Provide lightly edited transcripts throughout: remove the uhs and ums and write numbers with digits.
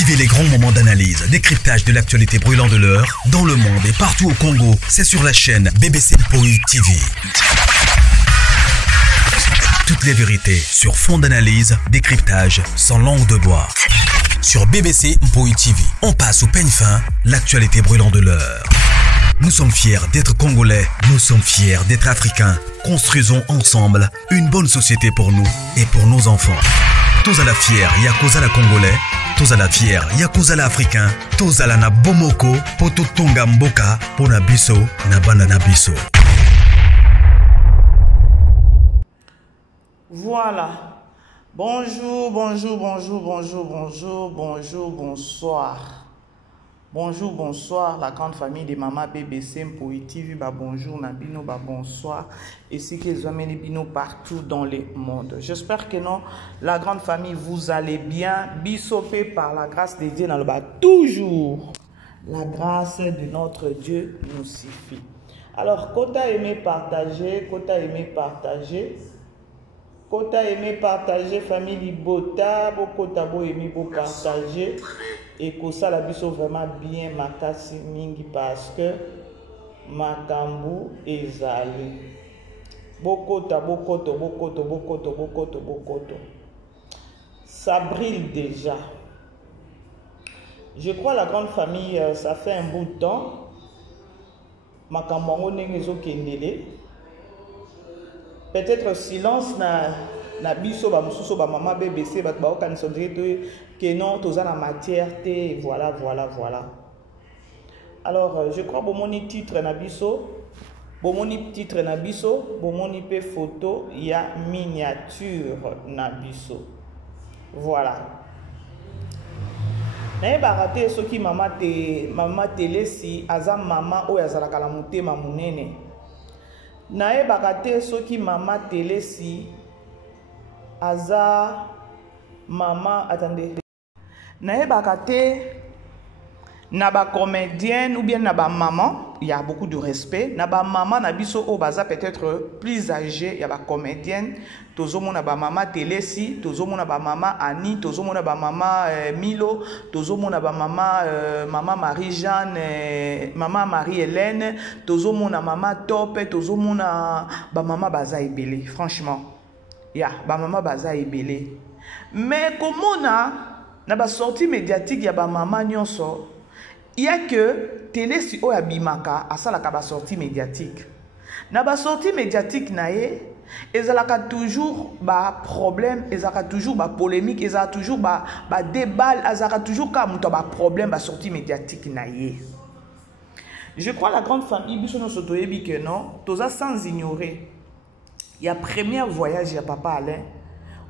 Vivez les grands moments d'analyse, décryptage de l'actualité brûlante de l'heure, dans le monde et partout au Congo. C'est sur la chaîne BBC Mpoi TV. Toutes les vérités sur fond d'analyse, décryptage, sans langue de bois. Sur BBC Mpoi TV, on passe au peigne fin, l'actualité brûlante de l'heure. Nous sommes fiers d'être Congolais, nous sommes fiers d'être Africains. Construisons ensemble une bonne société pour nous et pour nos enfants. Tous à la fière, Yakozala Congolais. Tous à la fière, Yakozala Africain. Tous à la na Bomoko, Poto Tonga Mboka, Pona Biso, Nabana Nabiso. Voilà. Bonjour, bonjour, bonjour, bonjour, bonjour, bonjour, bonsoir. Bonjour, bonsoir, la grande famille de Maman BBC Mpoi TV. Bonjour, Nabino, bonsoir. Et si qu'ils amènent Bino partout dans le monde. J'espère que non, la grande famille, vous allez bien. Bissopé par la grâce de Dieu dans le bas. Toujours, la grâce de notre Dieu nous suffit. Alors, quota aimé partager, quota aimé partager. Kota aimé partager, famille Bota, Bokota bo aimé bo partager. Et que ça la biso vraiment bien makasi mingi parce que makambu ezali. Bokota, bokoto, bokoto, bokoto, bokoto, bokoto. Ça brille déjà. Je crois la grande famille, ça fait un bout de temps. Makambango nengezo kendele. Peut-être silence na biso ba mususo ba maman BBC ba ba kan sondire que non toza na matière te voilà. Alors je crois bomoni titre na biso bomoni pe photo ya miniature na biso. Voilà. Na ba raté soki mama télé si azam mama o yazala kala mutema munene. Nae bakate soki mama télé si aza mama attendez nae bakate na ba comédienne ou bien na ba maman, il y a beaucoup de respect na ba maman na biso o baza peut-être plus âgé, il y a ba comédienne tozomo na ba mama télé si tozomo na ba mama Annie, tozomo na ba mama Milo, tozomo na ba mama mama Marie-Jeanne, mama Marie-Hélène, tozomo na mama Top, tozomo na ba mama baza ebele franchement. Ya ba mama baza ebele. Mais comment na ba sortie médiatique ya ba mama nyonso, il y a que télé si o abimaka asala ka ba sortie médiatique. Na ba sortie médiatique nae ezalaka toujours ba problème, ezalaka toujours ba polémique, ezalaka toujours ba débat, ezalaka toujours ka muto ba problème ba sortie médiatique nae. Je crois la grande famille biso no sotoyebi que non, toza sans ignorer. Il y a premier voyage ya papa Alain.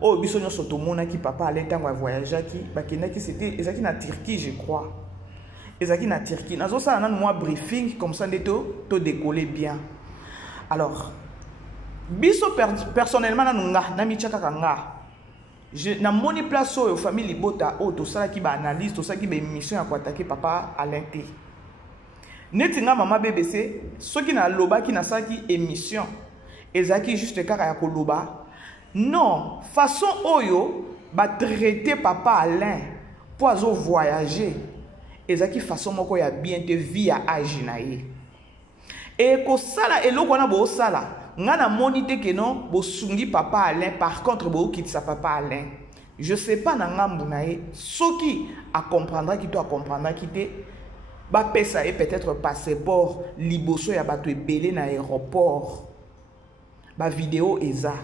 Oh biso no sotomona ki papa Alain tango voyage ki bakena ki c'était ezaki na Turquie je crois. Ezaki na Turquie. Nazo ça nan moi briefing comme ça ndeto to décoller bien. Alors biso personnellement na michaka kanga. Je na moni place au famille Bota o to sala ki ba analyse to sala ki ba émission ya ko attaquer papa Alain T. Netinga mama BBC soki na loba ki na sala ki émission ezaki juste kaka ya koloba. Non, façon oyo ba traiter papa Alain pour azo voyager. Ezaki façon moko ya bien te via âge na ye. Et ko sala eloko na bo sala, ngana monite ke non bo sungi papa Alain, par contre bo kitisa papa Alain. Je sais pas na ngambu na ye, soki a comprendra ki to a comprendra ki te ba pesa e peut-être passeport liboso ya bato ebele na aéroport. Ba vidéo eza.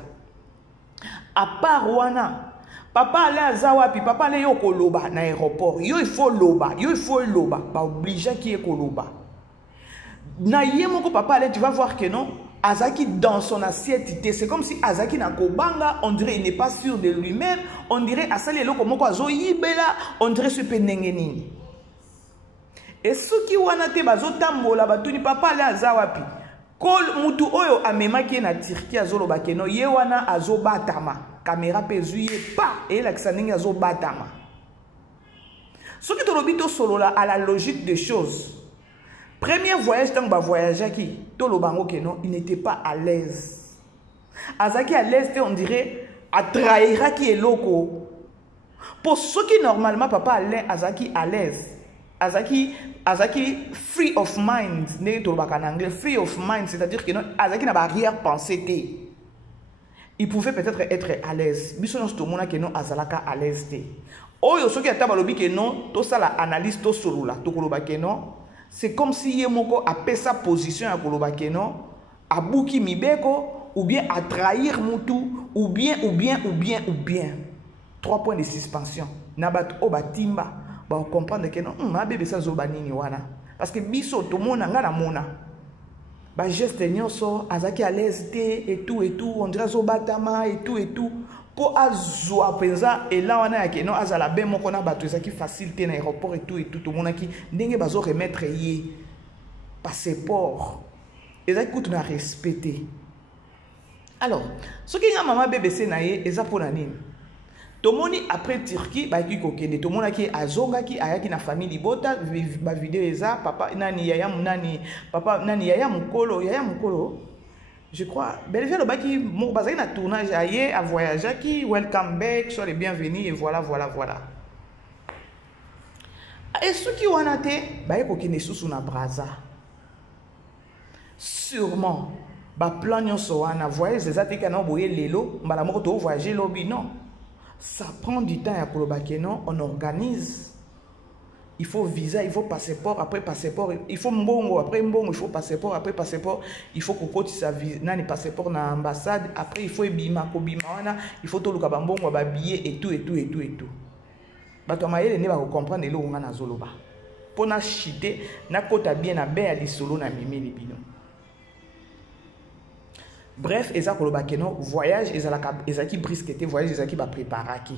À part wana papa Alain aza wapi, papa Alain yo koloba na aéroport, yo il faut loba, ba obligé qui est koloba. Na yemoko papa Alain, tu vas voir que non, Azaki dans son assiette, c'est comme si Azaki na kobanga, on dirait il n'est pas sûr de lui-même, on dirait asali eloko moko azo yibela, on dirait ce penengenini. Et ce qui wana te bazo tambola batuni papa Alain aza wapi. Kol mutu oyo amemaki na Turquie azoloba ke no ye wana azo batama. Caméra pezuye pas et la xaninga azo batama. Ce qui te solo là à la logique des choses. Premier voyage tant ba voyager qui tolo bango que non, il n'était pas à l'aise. Azaki à l'aise on dirait à trahira qui est loco. Pour ceux qui normalement papa Alain azaki à l'aise, azaki free of mind, en anglais, free of mind, c'est-à-dire que azaki n'a pas arrière-pensée. Il pouvait peut-être être à l'aise. Mais ce tout le monde qui non azalaka à l'aise. Oyo ceux qui attendent balobi que non, tout ça la analyse tout solo là, tout koloba que non. C'est comme si yemoko a pris sa position à koloba que non, a bouki mibeko ou bien à trahir mutu ou bien. 3 points de suspension. Nabat obatimba, ba comprendre que non, ma bébé ça zobanini wana. Parce que biso tout le monde ngana mona. Ba geste nyonso azaki à l'aise et tout, on dirait zobatama et tout. Pour azwa penza et là on a que non azala ben moko na bato ezaki facilité na aéroport et tout le monde qui ndenge bazo remettre yé passeport. Ezaki kutu na respecter. Alors, ce qui est maman BBC na ye eza pona nini? Tomoni après Turquie ba ki kokende tomona ki azonga ki ayaki na famille libota ba vidéo eza papa nani yaya nani papa nani yaya mukolo je crois Belleville le baki mo bazaki na tournage aye a voyager qui welcome back soyez les bienvenus et voilà et ceux qui ont été ba kokende susu na Braza sûrement ba plan nyonso wana voyage ezati kana boye lelo mbala moko to voyager lobi non. Ça prend du temps à Kolobakeno, on organise. Il faut visa, il faut passeport, après passeport, il faut mbongo, après mbongo, il faut passeport, après passeport, il faut qu'on cote sa visa, nani passeport na ambassade, après il faut bima, il faut tout le kabambongo, ba billet et tout. Bato maïle ne va comprendre le on a zoloba. Pour na chiter, na kota bien na be ali solo na mimi libino. Bref, eza kolobakeno voyage ezaki brisqueté voyage ezaki ba préparaki.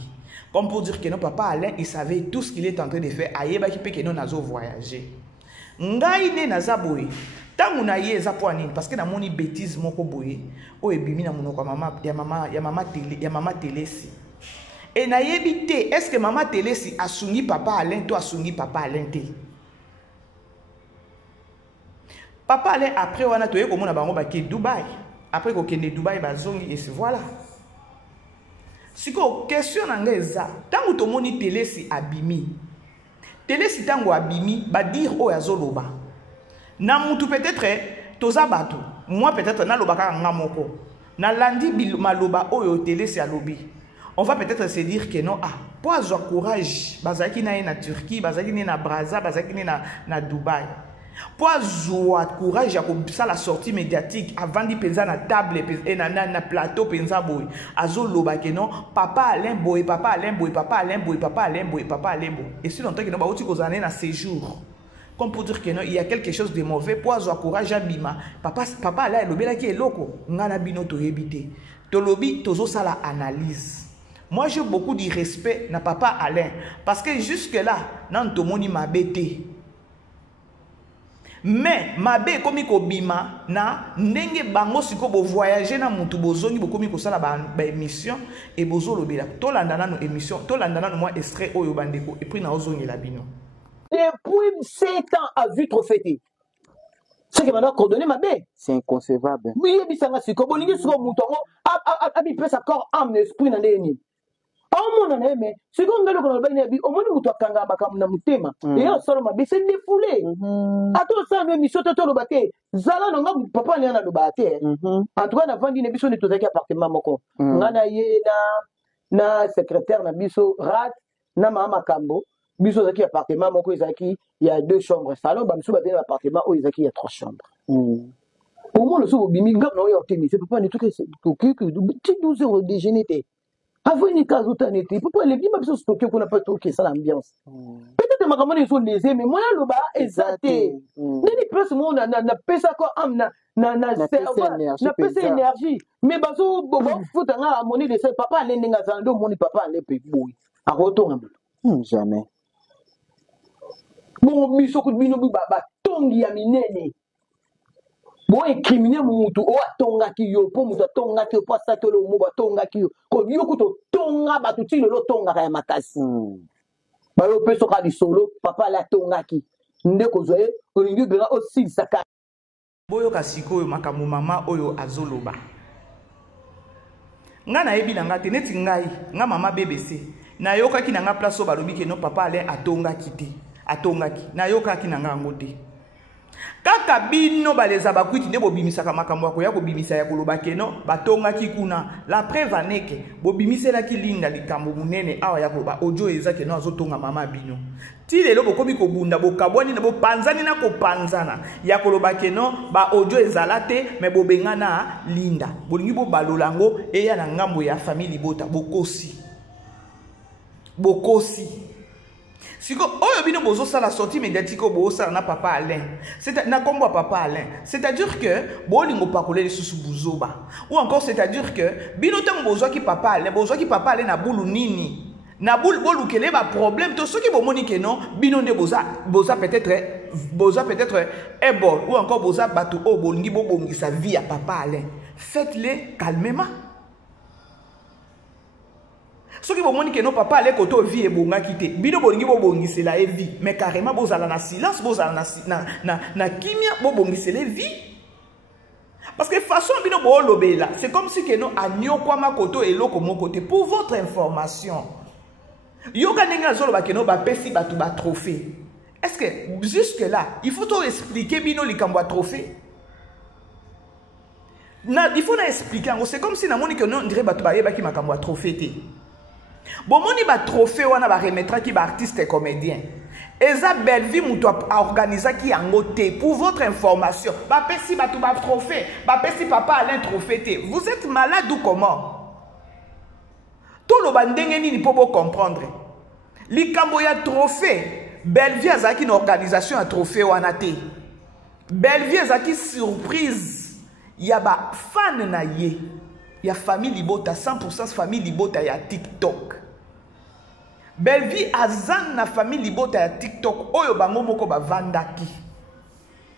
Comme pour dire que non papa Alain il savait tout ce qu'il est en train de faire ayeba ki pe que non nazo voyager. Ngai ne naza boye. Tangu na ye eza po nini parce que na moni bêtise moko boye o ebimi na monoko ya mama Telesi. Et na yebi te est-ce que maman Telesi asungi papa Alain to asungi papa Alain te? Papa Alain après wana toye komona bango ba ki Dubaï. Après qu'on ait Dubaï, bazongi et voilà. Si qu'on question angeza, tant que tout le monde télé si abimi, télé si tango abimi, ba dire oh yazoloba. Na mutu peut-être toza batu, moi peut-être na lobaka ngamoko, na landi maloba oh yo télé si alobi. On va peut-être se dire que non pour avoir courage, bazaki na Turquie, bazaki na Braza, bazaki na Dubaï. Pour avoir courage à la sortie médiatique avant de penser na table et na plateau pensa boy azo loba que non papa Alain boy et si longtemps que non ba oti kozane na séjour comme pour dire que non il y a quelque chose de mauvais pour avoir courage à bima papa Alain lobela ki eloko ngana bino to yebite to lobi tozo sala analyse. Moi j'ai beaucoup de respect na papa Alain parce que jusque là nan to moni mabete. Mais mabe komi ko bima na ndenge bango siko bo voyager na mutu bozongi bo komi ko sala ba émission et bozo lobela to landana no émission to landana no moi extrait oyo bandeko et puis na ozongi la bino depuis 7 ans à vue trop fêté ce qui m'a coordonné mabe c'est inconcevable oui bisanga siko bolingi siko mutu abi pesa corps âme esprit na ndeni on a mais ce qu'on a le au moins nous kanga bakam na mutema et on solo mabe c'est défoulé à tout ça même mission to lo baté zala nga papa ni na lo baté en tout cas na vandi ne biso ne tozaki appartement moko ngana ye na secrétaire na biso rat na mama kambo biso zaki appartement moko ezaki il y a 2 chambres salon ba biso baté appartement o ezaki il y a 3 chambres au moins le so bimi ngam na yo temi c'est pas ni tout que petit 12 heures de déjeuner. Avant une case où tu as été, pourquoi les gens sont stockés qu'on n'a pas stocké ça l'ambiance? Peut-être que ma camarade ils sont lésés, mais moi le bas exacté. N'est pas moi on a payé ça quoi na payé énergie. Mais baso bon faut nga monnaie de ça papa lenga zando moni papa le pe boy. À retour jamais. Bon miso ko bino ba tongi ya minene. Bon incriminer mutu o atonga ki yo po mutu atonga ki po sa to lo mo batonga ki yo ko yo kuto tonga batu ti lo tonga ka makasi ba yo peso ka di solo papa la tonga ki ndeko zoye olingi bela aussi saka boyo kasiko yo makamu mama oyo azoloba nga na yebi nanga te neti ngai nga mama BBC na yoka ki nanga place balobi ke no papa ale atonga kite atongaki na yoka ki nanga ngote kaka bino baleza bakwiti nde bobimisaka makambo ya koya kobimisa ya koloba keno batongaki kuna la preuve aneke bobimiselaki linda likambo munene awa ya koloba audio eza keno azotonga mama bino ti lelo bokomi kobunda bokabwani na bopanzani na kopanzana ya koloba keno ba audio ezala te me bobengana linda bolingi bobalolango eya na ngambo ya famille Libota bokosi siko oyo bino bozo sala sortie médiatique bozo sala na papa Alain c'est na kombo papa Alain c'est-à-dire que bolingo pakole les sous buzoba ou encore c'est-à-dire que bino tango bozo ki papa Alain na bulu nini na bulu bolukele ba problème to ceux qui bomoni que non bino nde boza peut-être bon ou encore boza batu o bolingi bobongisa vie à papa Alain faites-le calmement. Ce qui vous dit que non papa allait koto vie et bonga quitter. Bino bolingi bo bongise la vie, mais carrément bozala na silence, bozala na kimia bo bongise la vie. Parce que façon bino bo lobela, c'est comme si que non agno kwa makoto et loko mon côté pour votre information. Yoga ninga zolo ba que non ba pesi batu ba trophée. Est-ce que jusque là, il faut tout expliquer bino likambo trophée? Il faut expliquer, c'est comme si na moni que non dirait batu ba yeba ki makambo trophée te. Bon, moni ba trophée wana ba remettra ki ba artiste et comédien. Eza Belleville muto a organisé ki angote pour votre information. Ba pesi ba tout ba trophée, ba pesi papa Alain trophée te. Vous êtes malade ou comment? Tout le bandenge nini po comprendre. Likambo ya trophée, Belleville azaki une organisation à trophée wana te. Belleville azaki surprise. Ya ba fan na ye. Ya famille Libota 100% famille Libota ya TikTok. Belleville azan na famille Libota ya TikTok oyo bango moko ba vandaki.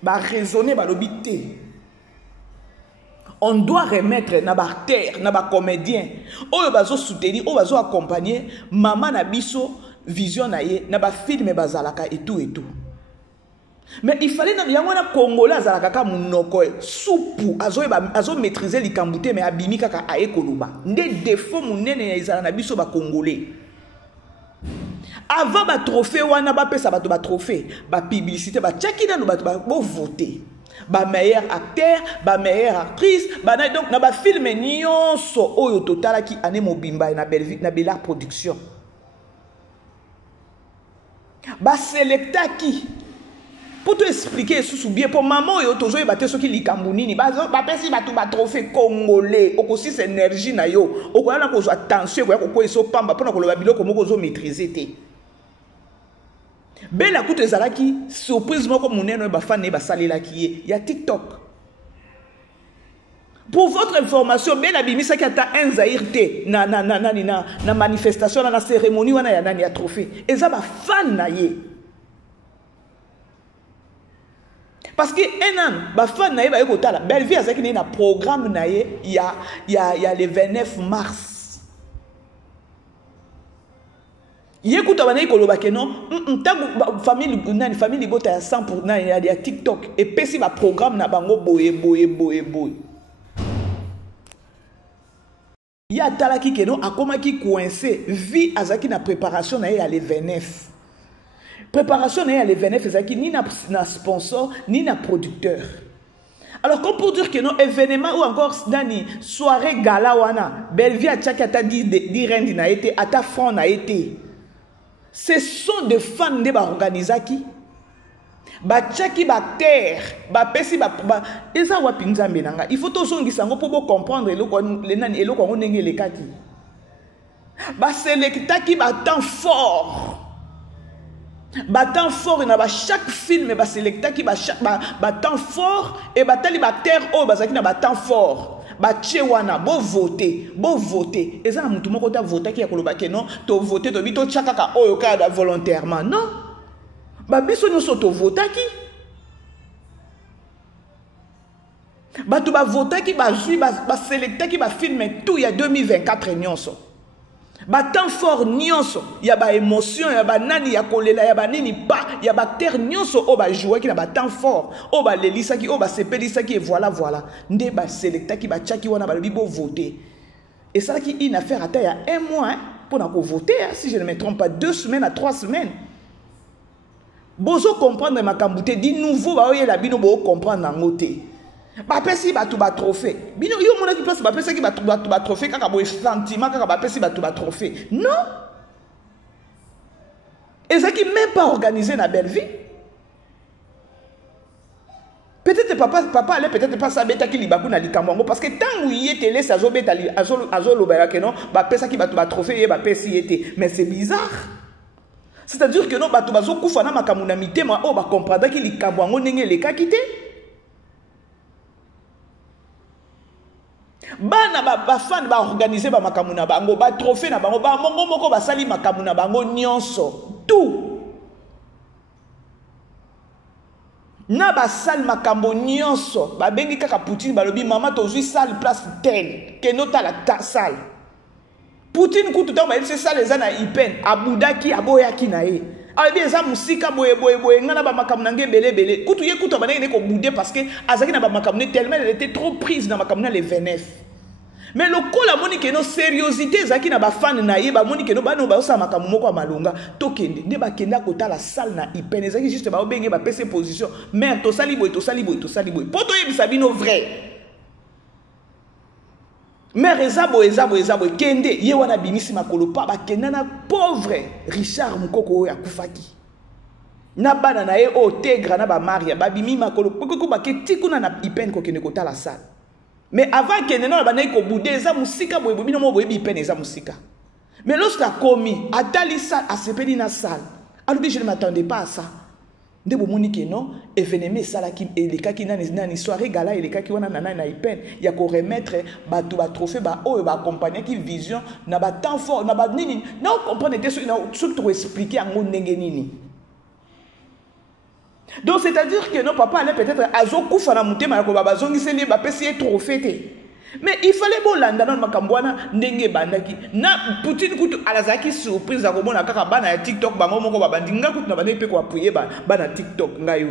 Ba raisonner ba lobité. On doit remettre na ba terre, na ba comédien. Oyo bazo soutenir, oyo bazo accompagner maman na biso vision na ye, na ba film bazalaka et tout et tout. Mais il fallait que les Congolais azalaka munoko soupu azo maîtriser les kambouté mais abimi kaka aekoloba ndé défaut munene ezala na biso ba Congolais avant ba trophée wana ba pesa ba trophée ba publicité ba tchakina no ba voter ba meilleur acteur ba meilleure actrice ba donc na ba film nyonso oyo totala ki ane mobimba na Belleville na Bella production ba selecta ki. Pour te expliquer sous bien pour maman yo tozo ebate soki likambo nini ba pesi batu ba trophée congolais okosi cette énergie na yo okona ko zo attention ko ko eso pamba pona ko loba biloko moko zo maîtriser te bela kutu ezalaki surprise moko munene ba fan ba salela ki ya TikTok. Pour votre information bela bimisa ki ata un Zaïre te na manifestation na cérémonie wana ya nani ya trophée eza ba fan na ye. Parce que un an, ba fan na ye ba ekotala Belleville azaki na programme na ye il y a le 29 mars. Yekuta bana ikoloba ke non ntango famille Libota ya 100 pour na ya TikTok et pesi ba programme na bango boye. Ya talaki ke non akomaki coincé vie azaki na préparation na ye ya le 29. Préparation n'est à l'événement faisaki ni na sponsor ni na producteur. Alors comme pour dire que non événement ou encore nani soirée gala wana Belleville a tchaki ata di rendi na été ata franc na été. Ce sont des fans de ba organisaki ba tchaki ba terre ba pesi ba eza wapi nzambe nanga. Il faut tozongisa ngo pour comprendre le nani eloko ngo ndenge lekaki. Ba selectaki ba temps fort. Battant fort na ba chaque film ba selecta ki ba temps fort et batali ba terre o bazaki na ba temps fort ba tchewana bo voter eza na mutu moko ta voter ki ya koloba ke non to voter to bito chakaka oyo ka volontairement non ba biso nyoso to voter ki ba to ba voter ki ba jui ba selecta ki ba film tout ya 2024 nyonso. Ba temps fort nyonso ya ba émotion ya ba nani ya kolela ya ba nini pa ya ba terre nyonso o ba jouer ki na ba temps fort o ba lelisa ki o ba sepelisa ki et voilà nde ba selecta ki ba tchaki wana ba bibo voter et ça qui une affaire ata ya un mois pour voter, si je ne me trompe pas, 2 semaines à 3 semaines. Bozo comprendre ma kambouté, dit nouveau, bah oui, la bino bo comprendre en côté. Bah pesi ba tout ba trophée. Bino yo mona qui place ba pesi qui ba tout ba trophée, kaka bo sentiment, kaka ba pesi ba tout ba trophée. Non. Et ça qui même pas organisé na belle vie. Peut-être papa allait peut-être pas saber qui libaku na likambo parce que tant où il était laissé azo beta azo lobaya que non, ba pesa qui ba tout ba trophée, ba pesi était. Mais c'est bizarre. C'est-à-dire que non, bato bazo kufana makamuna mitema o ba comprendre ki likambo ngo ndenge leka kité. Bana ba fan ba organiser ba makamuna bango ba trophée na bango ba mongo moko ba sali makamuna bango nyonso tout. Na ba sal makambo nyonso ba bengi kaka Poutine ba lobi mama tozui salle place telle que nota la salle. Poutine kutu tamba c'est ça les ana ipen abudaki aboyaki na ye abi eza musika boye ngana ba makamuna belé kutu ye kutu banenge ko boudé parce que azaki na ba makamuna tellement elle était trop prise na makamuna les 29 mais le ko la moni que no sérieuxité zaki na ba fan na ye ba moni que no bano ba sa makamu moko malunga tokende ne ba kenda kota la salle na ipen ezaki juste ba obenge ba pese position mais to sali boy poto ye bisabino vrai. Mais ezabo kende ye wana binisi makolo pa ba kenda na pauvre Richard Mukoko ya kufaki na bana na ye o tegra na ba Maria ba bimi makolo poko ba keti kuna na ipen ko kende kota la salle mais avant kende na ba na ko boudé za musika boye bino mo boye ipen eza musika mais lorsqu'il a commis atali salle a sepeli na salle alors je ne m'attendais pas à ça. Ndebo monike non événement sala ki eleka ki nani soirée gala eleka ki wana na ipen ya ko remettre ba tout ba trophée ba o ba accompagner ki vision na ba temps fort na ba nini non comprendre te surtout expliquer en ndenge nini. Donc c'est-à-dire que non papa allait peut-être azo kufa na mutema ya ko ba bazongiseli ba pesi trophée te. Mais il fallait bon landa na makambwana ndenge bandaki na Poutine kutu alazaki surprise za komona kaka bana ya TikTok bango moko babandinga kutu na bana pe ko appuyer bana TikTok ngayo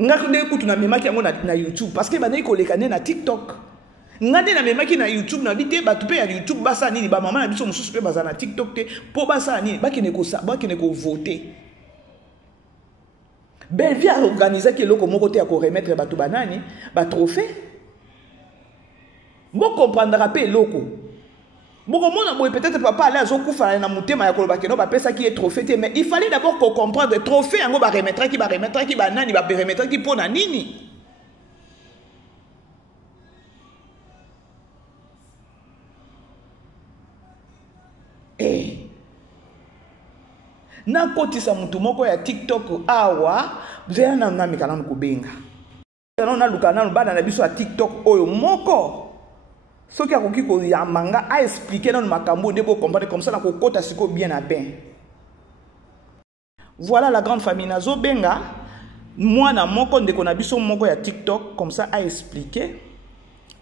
ngakende kutu na memaki yango na YouTube parce que bana ko lekane na TikTok ngade na memaki na YouTube na bité batu pe ya YouTube basa nini ba mama na biso mususu pe bazana TikTok te po basa nini bakene ko voter Belleville a organisé que loko moko te ya ko remettre batu banani ba trophée. Bon comprendra pas loko. Bon comment peut-être papa aller à Zokoufa na mutema ya koloba keno ba pesa qui est trophée mais il fallait d'abord qu'on comprendre trophée ngo ba remettre qui ba nani ba remettre qui pona nini. Eh. Na kotisa mutu moko ya TikTok awa bzena na mikala nkubenga. Na lukana bana na biso ya TikTok oyo moko. Ce qui a compris qu'il y a un manga à expliquer dans le macambo, de comprendre comme ça, la cocotte a siko bien à bien. Voilà la grande famille Nazo Benga. Moi, na mon compte de konabiso moko ya TikTok, comme ça, à expliquer.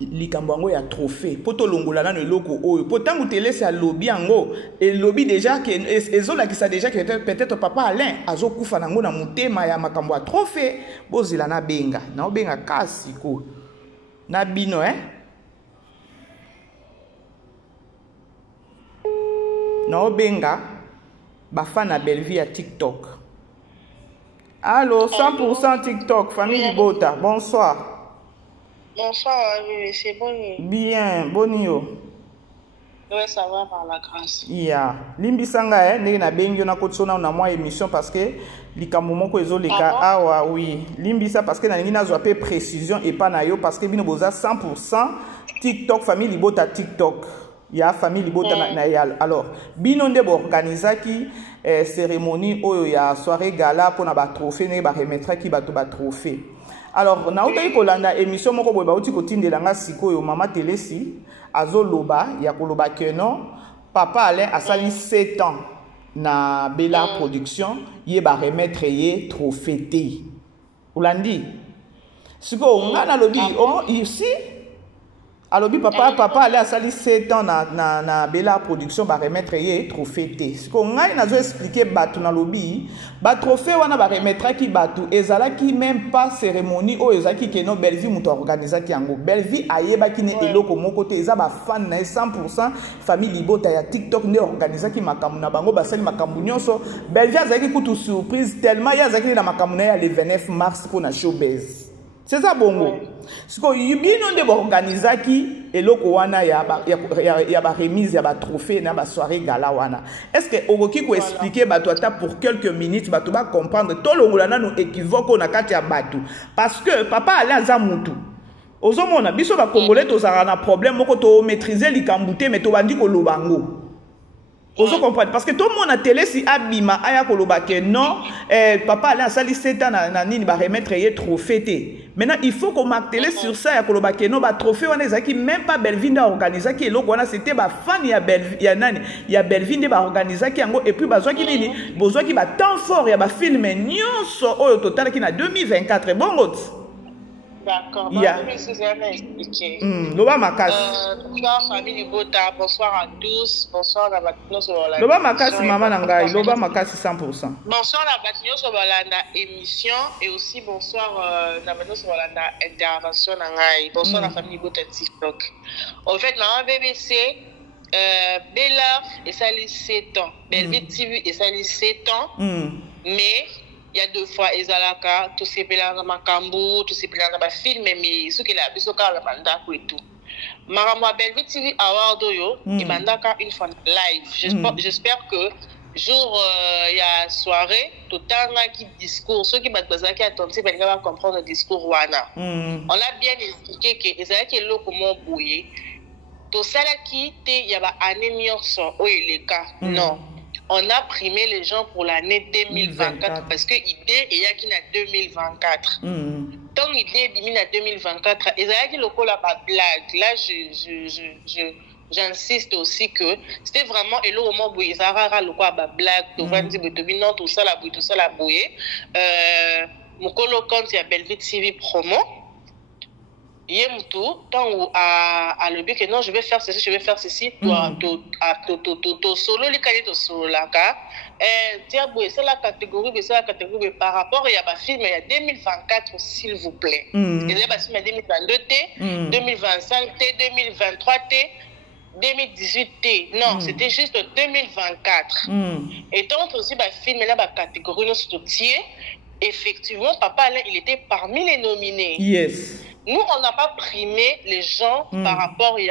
Likambango ya trophée. Poto longola na loko oyo. Pourtant, vous te laissez à lobby ango. Et lobby déjà, ezola qui sa déjà, que peut-être papa Alain, azo kufa nango na mutema ya makambo ya trophée. Bozila na benga. Na benga kasi ko. Na bino, hein. Na benga bafana Belleville à TikTok. Allô, 100% TikTok, famille Bota. Bonsoir. Bonsoir, c'est bon. Bien, bonio. Oui, ça va par la grâce. Yeah. Limbi sanga ndenge na bengi na kotsona na moi émission parce que likambo moko ezoleka awa oui. Limbi ça parce que na ngina zo pe précision et pas na yo parce que bino boza 100% TikTok famille Bota TikTok. Il y a famille Libota alors bino nde bo organisaki cérémonie oyo ya soirée gala pour na ba trophée ne ba remettre ki ba to ba trophée. Alors na utai kolanda émission moko boye ba uti kotindela nga sikoyo mama Telesi azoloba ya koloba que non papa Alain a sali 7 ans na Bella Production ye ba remettre ye trophée té. Olandi siko ngana lobi ici alobi papa allait à sali 7 ans na bela production ba remettre ye trophée té siko ngai nazo expliquer batu na lobi ba trophée wana ba remettre ki batu ezala ki même pas cérémonie o ezaki ke no Belleville muto organiser ki yango Belleville ayeba ki ne eloko moko te eza ba fan na 100% famille Libota ya TikTok ne organiser ki makambu na bango basali makambu nyonso Belleville azaki kutu surprise tellement ya azaki na makambu na ya le 29 mars pour na showbiz. C'est ça bongo. Parce que yubino de organizaki eloko wana ya ba remise ya ba trophée na ba soirée gala wana. Est-ce que okoki ko expliquer bato ata pour quelques minutes bato ba comprendre to longola na no équivoque na kati ya bato parce que papa ala za mutu. Ozomona biso ba congolais to zara na problème moko to maîtriser likambute mais to bandi ko lobango. Ozo comprendre parce que tout le monde a télé si abima aya koloba que non papa allait à sali 7 ans na nini ba remettre ye trophée té. Maintenant il faut qu'on marque télé sur ça ya koloba que non ba trophée wana ezaki même pas Belleville nda organiser ki eloko wana c'était ba fan ya Belleville ya nani ya Belleville nda ba organiser ki yango et puis bazwa ki nini bozwa ki ba temps fort ya ba film nyonso oyo total ki na 2024 bongo. D'accord. Yeah. Loba Makasi. Bonsoir famille Libota, bonsoir à tous, bonsoir à Batignon Sobolanda. Loba Makasi maman nangai, Loba Makasi 100%. Bonsoir à Batignon Sobolanda émission et aussi bonsoir à Batignon Sobolanda intervention nangai. Bonsoir à la famille Libota TikTok. En fait, maman BBC Bella et ça les 7 ans. Belleville TV et ça les 7 ans. Mais il y a 2 fois ezalaka tout ces pelanga makambu tout ces pelanga ba film mais ce qu'il a biso ka la banda ko et tout makambo Belleville TV award yo et bandaka une fois live j'espère que jour il y a soirée totanga qui discours ceux qui bazaki attendre ben va comprendre le discours wana on a bien expliqué que ezalaki eloko mo boye to sala ki te ya ba année nyonso o eleka non. On a primé les gens pour l'année 2024 parce que l'idée est qu'il y a 2024. Tant l'idée est à 2024, et ça y a le la blague. Là, j'insiste aussi que c'était vraiment et le moment où ils ont le quoi blague. Tout ça la bouée. Mon colo compte il y a Belleville TV promo. Yemoutou, tant où à le but que non, je vais faire ceci, toi, solo, les qualités solo là, tiens, c'est la catégorie, par rapport, il y a un film, il y a 2024, s'il vous plaît. Il y a un film 2022 T, 2025 T, 2023 T, 2018 T. Non, c'était juste 2024. Et tant aussi, un film, il y a une catégorie, effectivement, papa, là, il était parmi les nominés. Yes. Nous, on n'a pas primé les gens par rapport il y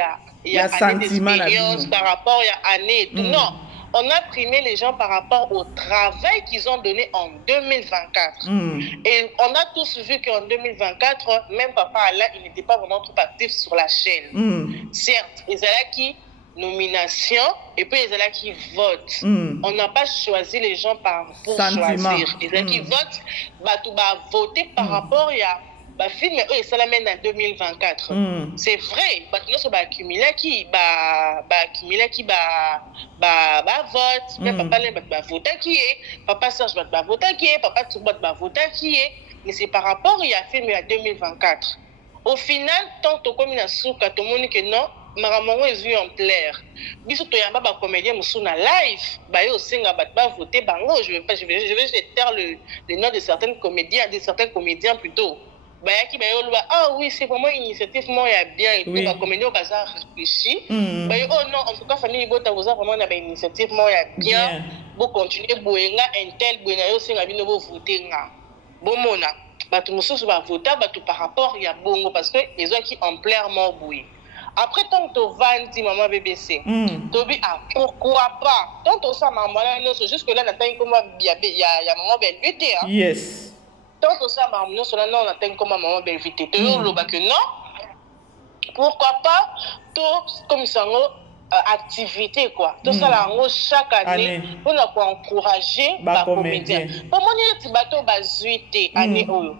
a année d'expérience, par rapport il y a année. Non, on a primé les gens par rapport au travail qu'ils ont donné en 2024. Et on a tous vu qu'en 2024, même papa Alain, il n'était pas vraiment trop actif sur la chaîne. Certes, ils allaient qui nomination et puis ils allaient qui votent. On n'a pas choisi les gens pour choisir. Ils allaient qui votent, tout voter par rapport il y a bah film eux ça l'amène en 2024 c'est vrai bah nous sommes accumulés qui vote mais papa les bah voter qui est papa Serge bah voter qui est papa tout bah voter qui est mais c'est par rapport il y a film en 2024 au final tant que comme na souka tout monde que non maramongo est vu en plaire biso to yamba ba comédien musuna live ba yo singa ba voter bango je vais taire le nom de certains comédiens plutôt ah oui, c'est vraiment une initiative, moi, il y a bien et tout, la comédie au bazar réfléchi. Oh non, en tout cas, famille Libota, vous avez vraiment une initiative, moi, il y a bien. Vous continuez, vous avez un tel, vous avez aussi un voter. Bon, mona, tout le monde va voter par rapport, il y a bon, parce que les gens qui ont clairement bouillé. Après, tant que tu vas dire maman BBC, tu dis, ah, pourquoi pas? Tant que ça, maman, jusque-là, il y a maman Belleville. Yes. Tant que ça, nous on attend comme maman Belleville. Que non, pourquoi pas tout comme ça, activité quoi. Tout ça là, chaque année, on a quoi encourager les comédiens. Pour moi, il y a des bateaux basuité année où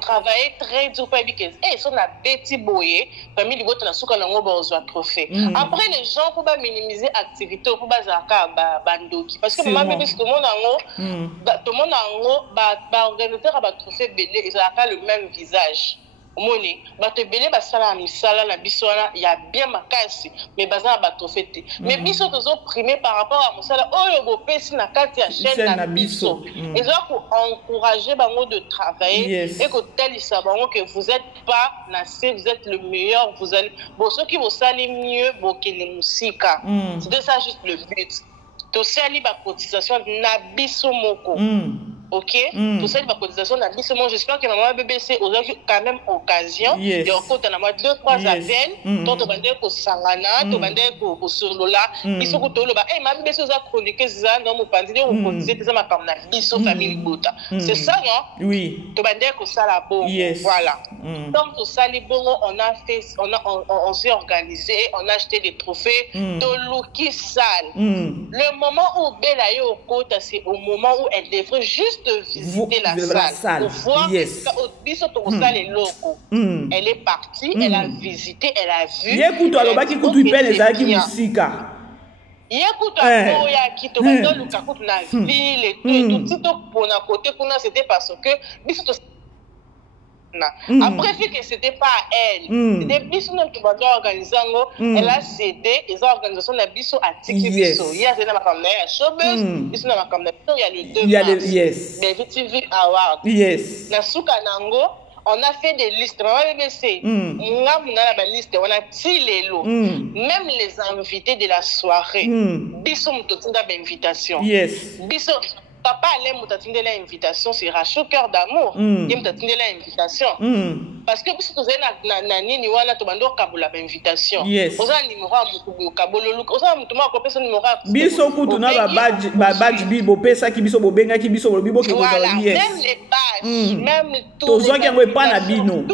travailler très dur pour dire que si on a des petits boyés, parmi les autres, on a besoin de trophée. Après, les gens pour minimiser l'activité, pour bandoki. Parce que maman dit que tout le monde a un organisateur à trophée belé, ils ont le même visage. Moni, bato belé basala misala na biso wana ya bien makasi mais bazana bato fete mais biso tozo primé par rapport à musala oyo bo pesi na kati ya chaîne na biso et donc pour encourager bango de travailler et que tel bango que vous êtes pas nassé, vous êtes le meilleur, vous allez bon ceux qui vous salez mieux bo kele musika c'était ça juste le but to sali ba cotisation na biso moko ok tout ça ma cotisation na biso moi j'espère que maman BBC aura quand même occasion de rencontrer na moi 2-3 appels to bande ko sangana to bande ko solola biso ko to loba eh ma BBC za chroniquer ça dans mon pandine ou cotiser ça ma comme na biso famille Bota c'est ça non oui to bande ko sala bon voilà donc tout ça les bon on s'est organisé on a acheté des trophées to luki sale le moment où Bella est au côté, c'est au moment où elle devrait juste visiter la salle. Pour voir elle est partie, elle a visité, elle a vu. Écoute, alors, qui coûte les amis musika. Écoute, alors, il y a qui te va dans la ville et tout. Tout pour un côté, c'était parce que après, vu que c'était pas elle, c'était Bisso qui va organiser, elle a cédé, les organisations de Bisso à Tiki Bisso. Il y a ma caméra à Showbiz, Bisso na ma caméra, il y a le 2 mars. Mais VTV Award. Na Souka Nango, on a fait des listes. Maman BBC, on a la liste, on a tiré l'eau. Même les invités de la soirée, Bisso m'a invitation. Bisso. Papa allait m'attendre l'invitation sur Rachaud Cœur d'amour. Il m'attendait l'invitation. Parce que si vous avez nani ni wana to bando kabula invitation. Vous avez numéro à mukubu kabolo look. Vous avez mutumo ko pesa numéro. Biso kutu na ba badge bibo pesa ki biso bobenga ki biso bibo ke voilà, même les badges, même tout. Tozo ki ngo pa na bino.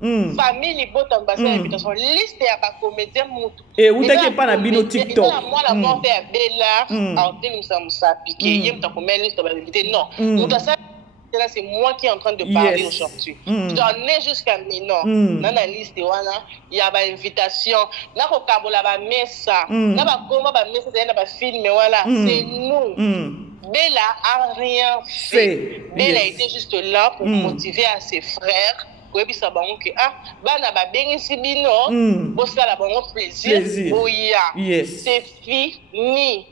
Famille Bota mbasa invitation liste ya ba comédien mutu. Et où t'es pas na bino TikTok. Moi la mort fait Bella, en télé musa piqué, yem ta commer liste ba invité non. Là, c'est moi qui est en train de parler aujourd'hui. Je dois aller jusqu'à maintenant. Dans la liste, il y a une invitation. Là, au Cabo, là, messa. Là, comment messa, c'est film, voilà. C'est nous. Bella a rien fait. Bella était juste là pour motiver à ses frères. Oui, ça va que bana ba bengisi bino, bossa la bon plaisir. Oui, c'est fini.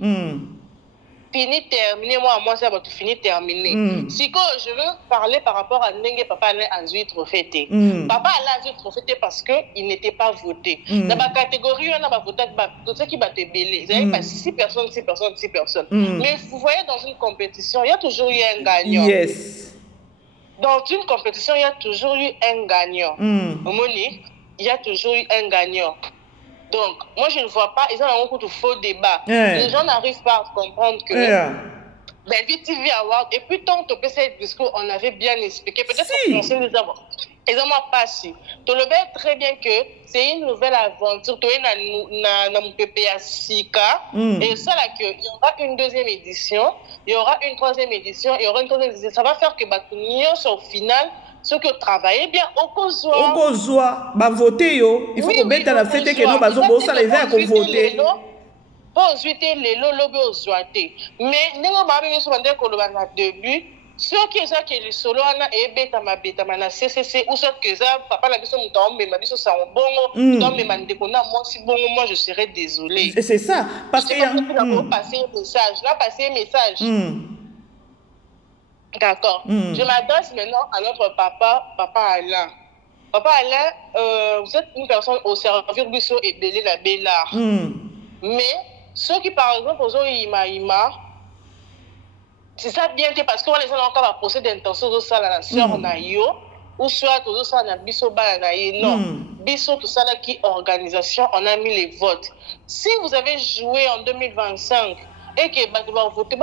Fini, terminé, moi, ça va tout fini, terminé. Si je veux parler par rapport à Nengue, papa a ensuite refêté. Papa a ensuite refêté parce qu'il n'était pas voté. Dans la catégorie, on a voté tout ce qui va te bêler. Il n'y avait pas 6 personnes. Mais vous voyez, dans une compétition, il y a toujours eu un gagnant. Dans une compétition, il y a toujours eu un gagnant. Au Moni, il y a toujours eu un gagnant. Donc, moi, je ne vois pas, ils ont un beaucoup de faux débats. Les gens n'arrivent pas à comprendre que VTV Award, et puis tant que ce discours, on avait bien expliqué. Peut-être que les Français les avons. Ils n'ont pas su. Tu le sais très bien que c'est une nouvelle aventure. Tu es dans mon PPA Sika. Et ça, là, il y aura une deuxième édition, il y aura une troisième édition, il y aura une troisième édition. Ça va faire que au final, ceux qui travaillent bien, au Kozwa, va voter yo. Il faut que mettre la fête que nous bazons ça les verts qu'on voter. Ensuite les lobby au Zouate. Mais nous va bien se demander qu'on le va début. Ceux qui sont qui solo ana et beta na CCC ou ceux qui ça papa la biso muta mais ma biso ça en bongo donc mais mande kona moi si bongo moi je serais désolé. C'est ça parce que passer un message là passer un message. D'accord. Je m'adresse maintenant à notre papa Alain. Papa Alain, vous êtes une personne au service biso et belé la Bellard. Mais ceux qui par exemple aux Ima c'est ça bien fait parce que les gens ont encore un procès d'intention de ça la sœur na yo ou soit tout ça na biso ba na ye non biso tout ça là qui organisation on a mis les votes. Si vous avez joué en 2025 et que tu vas voter,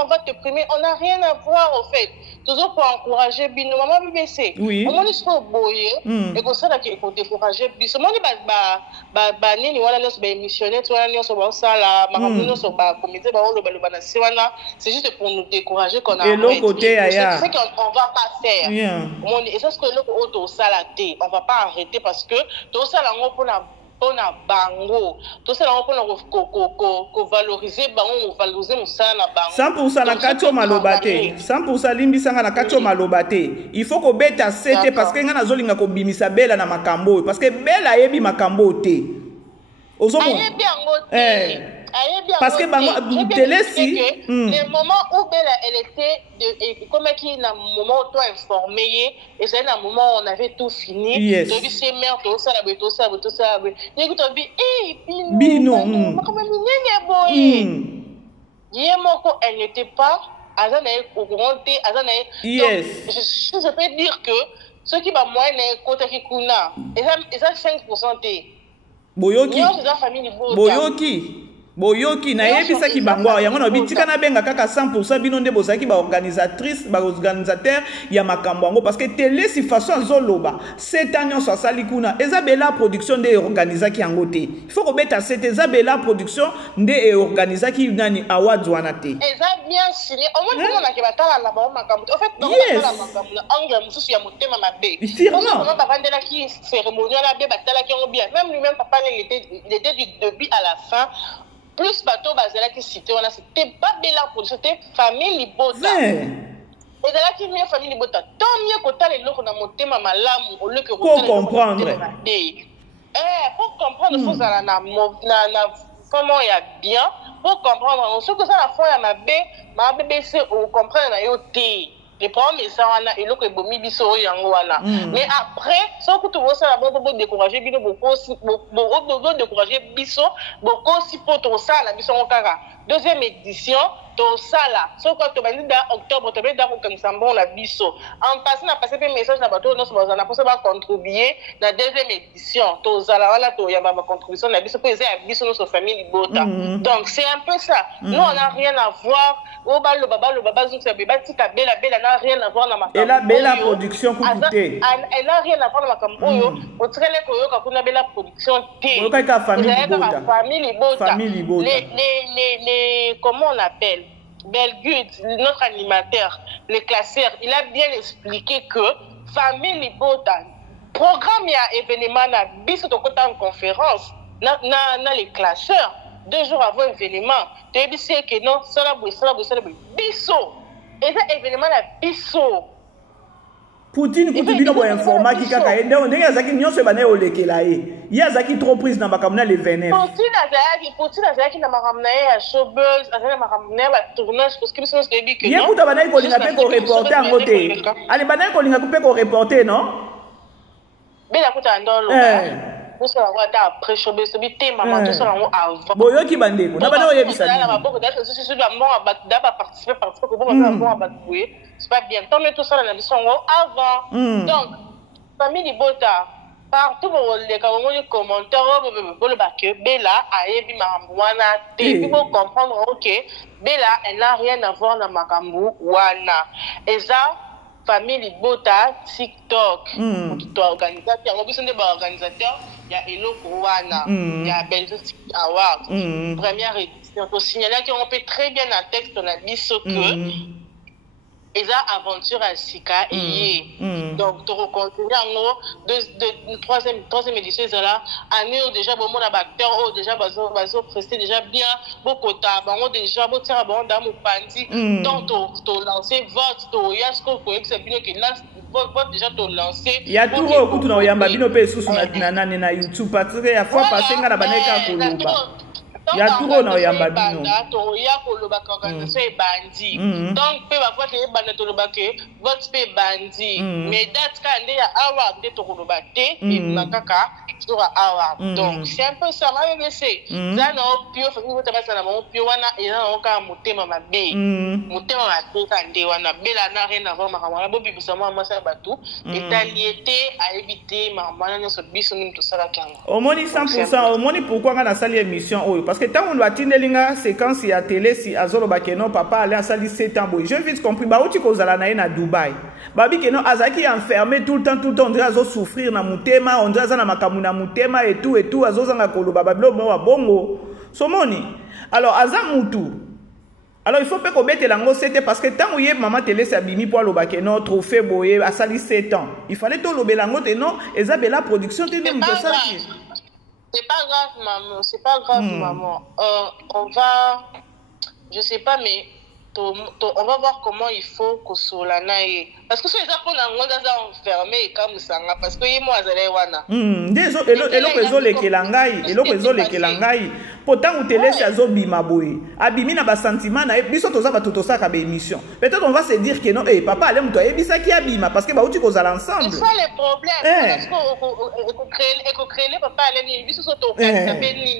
on va te primer, on n'a rien à voir au fait. Toujours pour encourager Bino, maman BBC. Oui. On est trop boyé et comme ça là qui pour décourager Bino. Moi ni ni wala les émissionner, tu vois ni sur ça là, maman sur ba comité ba on le balancer là, c'est juste pour nous décourager qu'on a. Et l'autre côté ailleurs. C'est qu'on va pas faire. Et c'est ce que l'autre auto ça là on va pas arrêter parce que tout ça là on pour pour na bango tout ça pour na valoriser bango valoriser musala na bango 100% na kacho malobate 100% limbisanga na kacho malobate il faut ko beta sete parce que nga nazolinga ko bimisa bela na makambo parce que bela yebi makambo te ozomo parce que bango telesi le moment où Bella elle était comme qui na moment où toi informé et c'est un moment où on avait tout fini tu dis c'est merde tout ça écoute tu dis bino comme une boy yemoko elle n'était pas azana au courant azana je peux dire que ceux qui va moyen côté qui kuna et ça 5% té boyoki boyoki na yebisaki bango yango na bitika na benga kaka 100% bino nde bozaki ba organisatrice ba organisateur ya makambo yango parce que télé si façon zoloba 7 ans nyonso asali kuna ezabela production nde organizaki yango te il faut kobeta cette ezabela production nde organizaki nani awards wana te eza bien signé au moins tout na ke batala la ba makambo en fait donc batala makambo na angle mususu ya motema mabe non ba vandela ki cérémonie la be batala ki ngo bien même lui-même papa il était du début à la fin. Plus bateau bazela qui cité on a c'était pas Bella pour c'était famille Libota et là qui mieux famille Libota tant mieux que t'as les locaux dans mon thème malamu au lieu que pour comprendre pour comprendre faut ça na comment il y a bien pour comprendre ce que ça la fois ma bébé c'est au comprendre na yo té les problèmes ça wana et loko ebomi biso yango wana mais après ça que tu vois ça la bon décourager bino beaucoup décourager biso beaucoup si pour tout ça la biso kaka deuxième édition tout ça là so quand tu vas dans octobre tu vas dans Kansambon la biso en passant na passer message na bateau non ça na possible contribuer la deuxième édition tout ça là voilà to ya ba contribution la biso pour aider à biso notre famille Libota donc c'est un peu ça nous on n'a rien à voir au bal le baba zou ça beba tika bela n'a rien à voir dans ma et la belle production coûté elle n'a rien à voir dans ma camboyo au très les koyo ka kuna bela production té ka famille Libota les comment on appelle Belgude, notre animateur, le classeur, il a bien expliqué que famille Libota, programme et événement na biso to kota en conférence, na les classeurs 2 jours avant l'événement, tu as dit que non, ça la biso. Et ça événement na biso. Poutine kutubino bo informa ki kaka ende on ndenge azaki nyonso bana olekela ye yazaki trop prise na bakamna le 29 Poutine azaki na makamna ya showbuzz azaki na makamna ba tournage parce que biso se dit que non ye kuta bana ko linga pe ko reporter en côté ali bana ko linga pe ko reporter non bela kuta ndolo tout ça va être après showbuzz bi te maman tout ça avant boyoki bandeko na bana oyebisa na maboko d'être je suis bon à participer ko bon à batouer c'est pas bien tant mais tout ça la mission avant donc famille Libota partout les commentaires le bac Bella a yebi makambo wana te pour comprendre OK Bella elle n'a rien à voir dans makambo wana et ça famille Libota TikTok to organisateur on biso nde ba organisateur ya eloko wana ya Belgique Award première édition to signaler qu'on peut très bien en texte on a biso que et ça aventure à Sika et donc tu reconstruis en troisième édition c'est là année déjà bon mon acteur déjà bazo presté déjà bien beaucoup bango déjà bon tiens bon dans mon pandi donc tu lancer vote to yasko ko expliquer que là vote déjà to lancer il y a tout kutu na yamba bino pe sous na YouTube parce que ya fois passé ngana baneka koloba il y a tout na yamba bino to ya koloba organisation e bandi donc pe ba fois que banda to loba ke vote pe bandi mais date ka nde ya award de to koloba te et makaka sur award donc c'est un peu ça ma BBC ça no pio fa ko tabasa na mo pio wana et na ka motema mabe motema mabe ka nde wana bela na rien avant makamwa bo bibisa mo masa batu étaliété à éviter makamwa na so biso ni to sala kango au moins 100% au moins pourquoi on a sali émission parce que tant on doit tindelinga séquence ya télé si azolo bakeno papa aller à sali 7 ans boy je vite compris ba uti ko zala na Dubaï babi keno azaki enfermé tout le temps on dirait azo souffrir na mutema on dirait na makamu na mutema et tout azo zanga koloba babilo mo wa bongo somoni alors azamutu alors il faut pas qu'on mette l'ango 7 parce que tant où maman télé s'abimi pour loba keno trophée boye à sali 7 ans il fallait to lobe lango te non ezabela production te même de ça C'est pas grave, maman. C'est pas grave, maman. On va... Je sais pas, mais... On va voir comment il faut que Solana est. Parce que si les gens sont enfermés comme ça, parce que moi, pourtant on te laisse à Zobima boy. Abimi na ba sentiment na biso toza ba totosa ka ba émission. Peut-être on va se dire que non, papa allez toi ebisa ki abima parce que ba uti kozala ensemble. C'est ça le problème. Parce qu'on crée papa allez ni biso so to c'est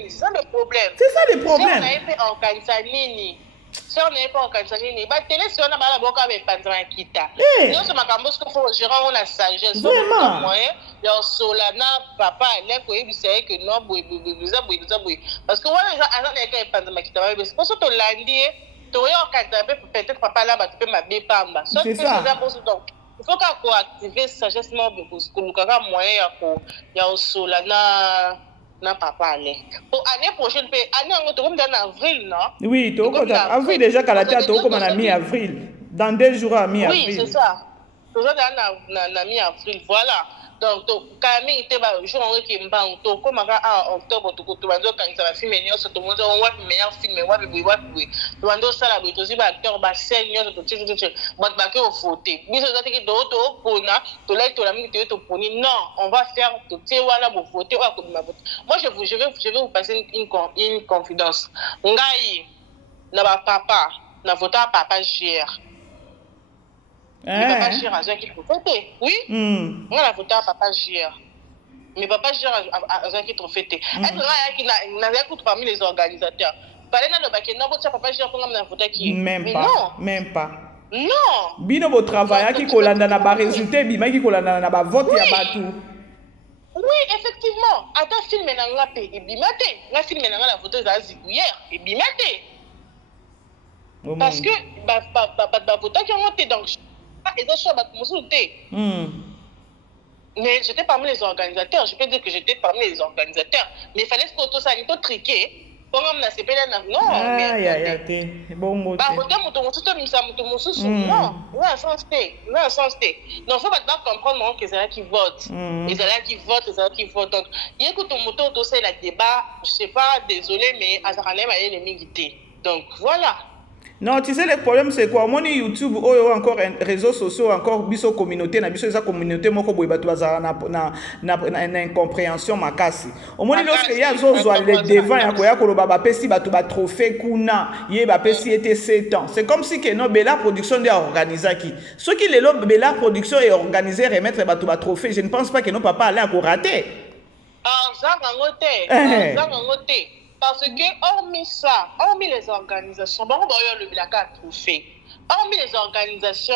ça le problème. C'est ça le problème. Si on a fait organiser nini. Si on n'est pas en Tanzanie, bah télé si on a mal à boire avec Panzan Kita. Nous sommes à Cambos qu'il faut gérer on a sagesse. Vraiment. Il y a Solana papa elle quoi il sait que non boui parce que voilà les gens avec Panzan Kita c'est pour ça que lundi tu vois peut-être papa là bah tu peux m'habiller pamba. C'est ça. Il faut qu'on activer sagesse moi parce que nous avons moyen il y a Solana na papa allait. Pour l'année prochaine, année en avril, non? Oui, tu as avril déjà qu'à la tête, tu comme en mi-avril. Dans 2 jours à mi-avril. Oui, c'est ça. Toujours dans mi-avril, voilà. Donc, quand même, il était jour qui me parle, comme en octobre, tu vas dire quand ça va filmer, tout le monde va meilleur film, tu vas dire ça là, tu aussi acteur, senior, tu vas au fauteuil. Mais ça veut dire que d'autres pour na, tu l'as tu l'as tu pour non, on va faire tout ça voilà pour voter. Moi je vais vous passer une confidence. Ngai na papa, na voter papa gère. Mais papa gère à qui faut fêter. Oui. Moi la voter papa gère. Mais papa gère à qui trop fêter. Est-ce que il n'a rien contre parmi les organisateurs. Parler dans le baquet non votre papa gère comme na voter qui. Même pas. Non. Bino bo travail qui kolanda na ba résultat bima qui kolanda na ba vote ya batu. Oui, effectivement. Attends film na ngapé et bimate. Na film na la vote za ziguière et bimate. Parce que bah voter qui ont monté donc ils ont choisi de monter. Mais j'étais parmi les organisateurs. Je peux dire que j'étais parmi les organisateurs. Mais il fallait que tout ça soit triqué. Non, mais bon bah voter non, non, faut pas comprendre que c'est là qui vote. Et c'est là qui vote. Donc, il y a que ton moto tout ça la débat, je sais pas, désolé mais azarane ma les migité. Donc voilà. Non, tu sais le problème c'est quoi? Mon YouTube ou encore réseaux sociaux encore biso communauté na biso esa communauté moko boy batu bazara na incompréhension makasi. Au moins lorsque il y a zozo les devant ya koya koloba ba pesi batu ba trophée kuna ye ba pesi était 7 ans. C'est comme si que no Bella production de organiser qui. Ce qui les Bella production est organisé remettre batu ba trophée, je ne pense pas que nos papa allait encore rater. Parce que, hormis les organisations, hormis les organisations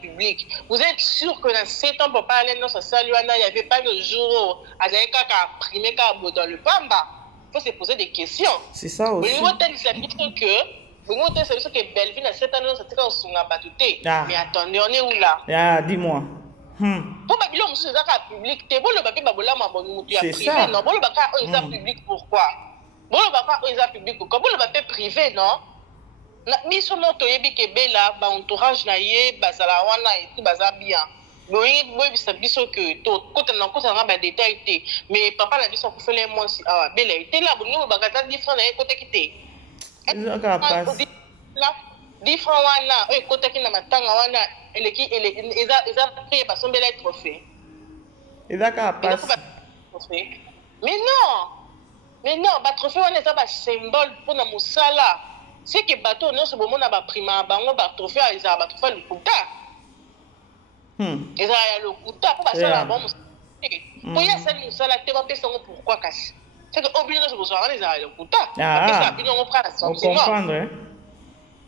publiques, vous êtes sûr que dans 7 ans, pour parler dans ce salut, il n'y avait pas de jour où il y a primé dans le Pamba. Il faut se poser des questions. C'est ça aussi. Vous savez que Belleville, à 7 ans, mais attendez, on est où là? Ah, dis-moi. Pour Babylone, c'est ça public. T'es bon le papier Babola m'a bon privé non. Bon le papier ils public pourquoi? Bon le papier ils public pourquoi? Bon le papier privé non. Na miso moto yebi ke bela ba entourage na ye bazala wana et tout baza bien. Boyi bisa biso que to côté na ba détail té. Mais papa la biso fait les mois si ah bela était là bon nous bagata différent na côté kité. Là différent wana côté ki na matanga wana ils ont pris parce qu'on est trophée. Ils ont capable. Mais non, bah trophée on est un symbole pour nos musala. C'est que bateau non ce moment na ba prima bango ba trophée ils ont ba trophée le kuta. Ils ont le kuta pour ba ça bon. Pour y a ça musala te ba pesa pourquoi casse. C'est que obligé de se poser les a le kuta. Parce que ça on prend la sentiment. Comprendre.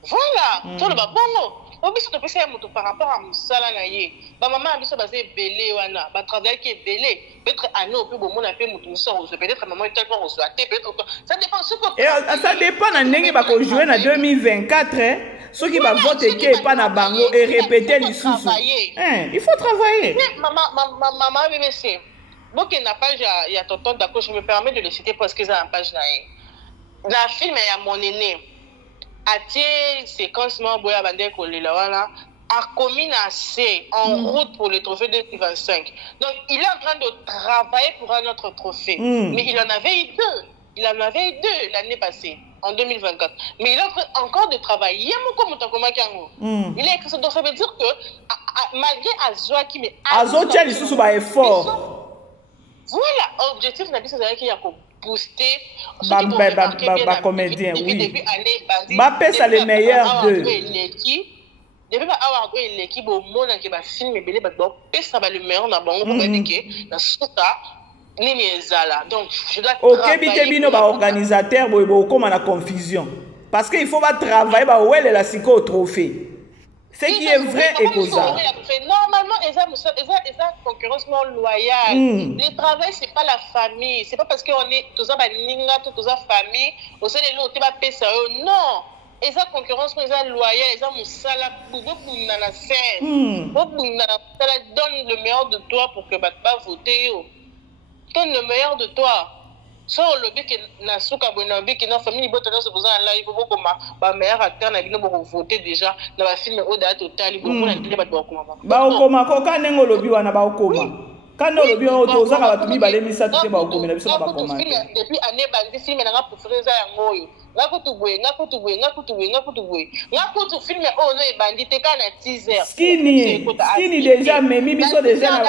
Voilà, sur le ba bongo. Obiso to pesa moto par rapport à musala na ye. Ba maman biso ba se belé wana, ba travail qui est belé. Peut-être anno peu bon mon appel moto sort, peut-être maman est tellement reçoité, peut-être ça dépend ce que et ça dépend na ndenge ba ko jouer na 2024 hein. Ceux qui va voter qui pas na bango et répéter les sous. Il faut travailler. Maman BBC. Bon que na page il y a tonton d'accord, je me permets de le citer parce que ça en page na ye. La film est à mon aîné. Atie séquence mo boya bande ko lela wana a commis assez en route pour le trophée 2025. Donc, il est en train de travailler pour un autre trophée. Mais il en avait eu deux. Il en avait eu deux l'année passée, en 2024. Mais il est en train encore de travailler. Il y a il est écrit. Donc, ça veut dire que, malgré Azoa qui met... Azoa tient ici sur effort. Voilà, objectif, c'est qu'il y a booster. Comédien, oui. Bappé, les meilleurs d'eux. Depuis avoir l'équipe au monde qui va filmer belé ba do pesa ba le meilleur na bango pour indiquer na suta nini ezala. Donc je dois OK bité bino ba organisateur boyebo comme na confusion parce que il faut pas travailler ba ouais la siko au trophée. Ce qui est vrai et cause. Normalement eza concurrence non loyale. Le travail c'est pas la famille, c'est pas parce que on est tous ba ninga tous famille, au sein de l'autre ba pesa non. Et ça concurrence mais ça loyal et ça musala donne le meilleur de toi pour que pas voter donne le meilleur de toi soit le bec na suka bona bec na famille botana se poser en live beaucoup ma meilleur acteur na bino pour voter déjà dans la film au date total beaucoup na ndile ba dokoma ba okoma ko ka nengo lobi wana ba okoma kana lobi o to za ka batumi balemisa tute ba okoma na biso ba koma depuis année ba film na pour frère ya ngoyo ngakutu filme ono ebandite kana 10h skini déjà memi biso déjà na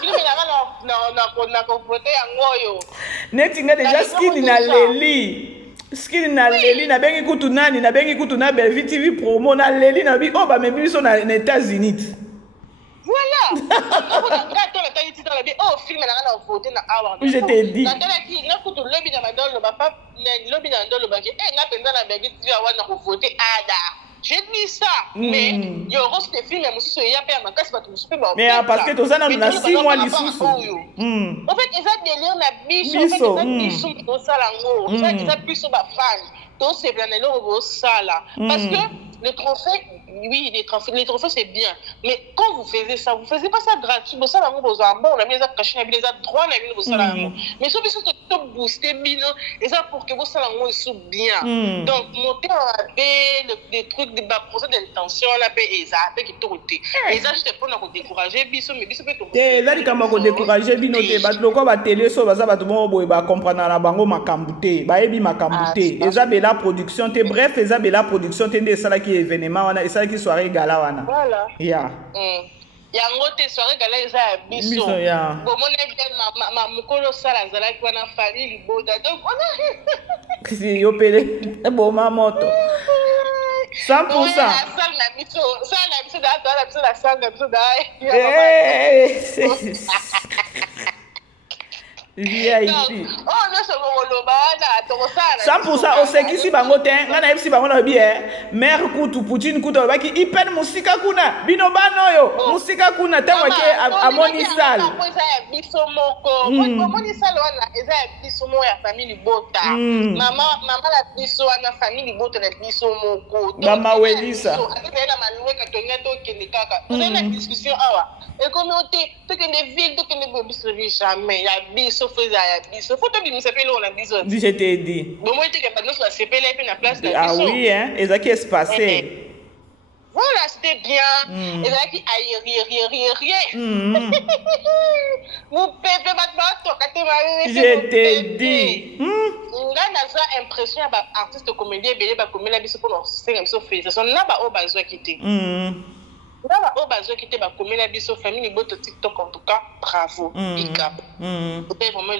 filme na ko voter yangoyo netinga déjà skini na leli na bengi kutu nani na bengi kutu na Belvi TV promo na leli na bi ba memi biso na États-Unis. Voilà. Oh, film na voter na awa. Je t'ai dit. Na qui na kutu lobby na madolo ba papa lobby na ndolo ba ki na penza na Belvi TV awa na voter ada. J'ai dit ça, mais il y aura des films mais monsieur il y a pas ma casse pas tout super bon. Mais parce que tous ça na 6 mois les sous. En fait, ils ont délire na biche, en fait, ils ont biche pour ça lango. Ils ont plus sur ba fan. Donc c'est bien le ça là parce que le trophée oui les trophées c'est bien mais quand vous faisiez ça vous faisiez pas ça gratuit pour ça là vous besoin bon on a mis ça caché on a mis ça droit on a mis pour ça là mais sur biso to booster bino et ça pour que vous ça là on sous bien donc monter les trucs de bas procès d'intention là pe et ça pe qui tourner et ça je te prends pour décourager biso mais biso peut te là quand on décourager bino te ba loko ba télé so ba ça ba tout bon boy ba comprendre na bango makambute ba yebi makambute et ça bela production te bref et ça bela production te de ça là qui événement wana ça qui soirée gala wana voilà ya yango te soirée gala eza biso bon mon aide ma mukolo sala zala ki wana famille liboda donc on a si yo pele bon ma moto 100% ça na biso da ça na biso da VIP. Oh non c'est bon loba na to ça 100% osekisi bango te ngana FC bango na bien mère kutu Poutine kutu baki ipen musika kuna bino bano yo musika kuna te wake amoni sal biso moko moni sal wana eza biso mo ya famille bota mama la biso wana famille bota na biso moko mama welisa na maloué ka tonga to kende kaka on a une discussion awa et communauté to kende ville to kende biso jamais ya biso faisait ya biso faut te bimisa pe on a biso je t'ai dit bon moi était capable de se CPL et puis la place de ah oui hein et ça qui est passé voilà c'était bien et là qui rien mon bébé maintenant to katé je t'ai dit nga naza impression ba artiste comédien belé ba comédien biso pour leur faire biso félicitations na ba o bazwa kité na ba o bazwa kité ba comédien biso famille boto TikTok en tout cas bravo big up c'est vraiment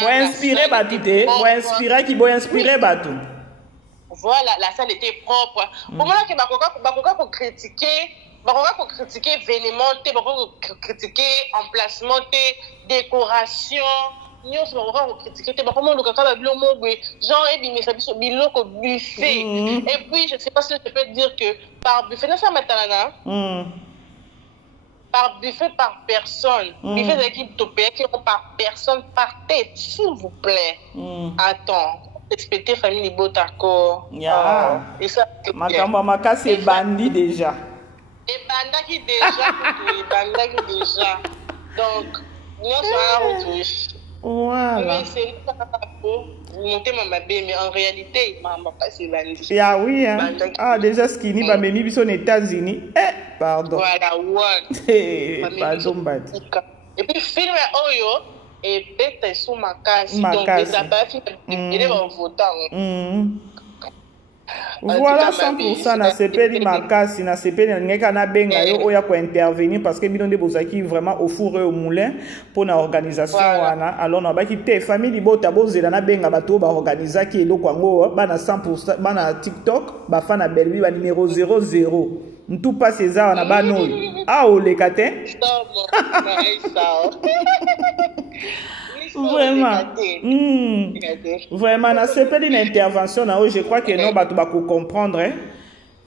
bon inspiré batou te bon inspiré qui bon inspiré batou voilà la salle était propre pour moi que bakoka pour critiquer événement te bakoka critiquer emplacement te décoration nyonso bakoka ko critiquer te bakomo lokaka ba bilomo boye genre ebimisa biso biloko buffet et puis je sais pas si je peux dire que par buffet na ça matalana par buffet par personne buffet d'équipe topé qui par personne par tête s'il vous plaît attends respecter famille Botako et ça makambo makasi bandi déjà et bandaki déjà donc nous sommes voilà mais c'est monter ma bébé mais en réalité maman pas c'est bandi oui hein déjà skinny ba memi biso aux États-Unis pardon. Voilà, one. Pardon, Badi. Et puis, film Oyo, et peut-être sous ma casse. Donc, les appareils, il est en votant. Voilà 100% na sepeli makasi na sepeli ngeka na benga yo oya ko intervenir parce que bino de bozaki vraiment au four et au moulin pour na organisation wana alors na baki te famille bota bozela na benga bato ba organiser ki eloko ngo bana 100% bana TikTok ba fana belwi ba numéro 00 ntu pas César na bano ah o le kate vraiment vraiment na sepeli une intervention na je crois que non bato ba ko comprendre